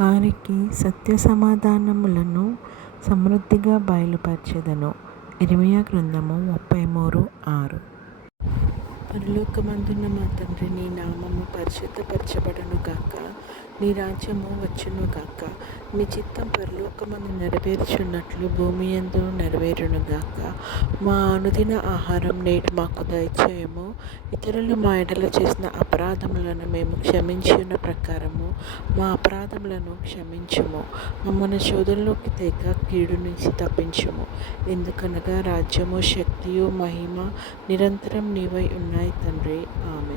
వారికి సత్య సమాధానములను సమృద్ధిగా బయలుపరచెదను. ఇరిమియా గ్రంథము ముప్పై మూడు ఆరు. పరలోకమందున్న మా తండ్రి నీ నామము పరిశుద్ధపరచబడును గాక నీ రాజ్యము వచ్చును గాక. నీ చిత్తం పరలోకమందు నెరవేర్చున్నట్లు భూమి ఎందు నెరవేరును గాక. మా అనుదిన ఆహారం నేటి మాకు దయచేయము. ఇతరులు మా ఎడల చేసిన అపరాధములను మేము క్షమించిన ప్రకారము. మా అపరాధములను క్షమించుము. మమ్మల్ని శోధనలోకి తెగ కీడు నుంచి తప్పించుము. ఎందుకనగా రాజ్యము శక్తియు మహిమ నిరంతరం నీవై ఉన్నాయి తండ్రి. ఆమె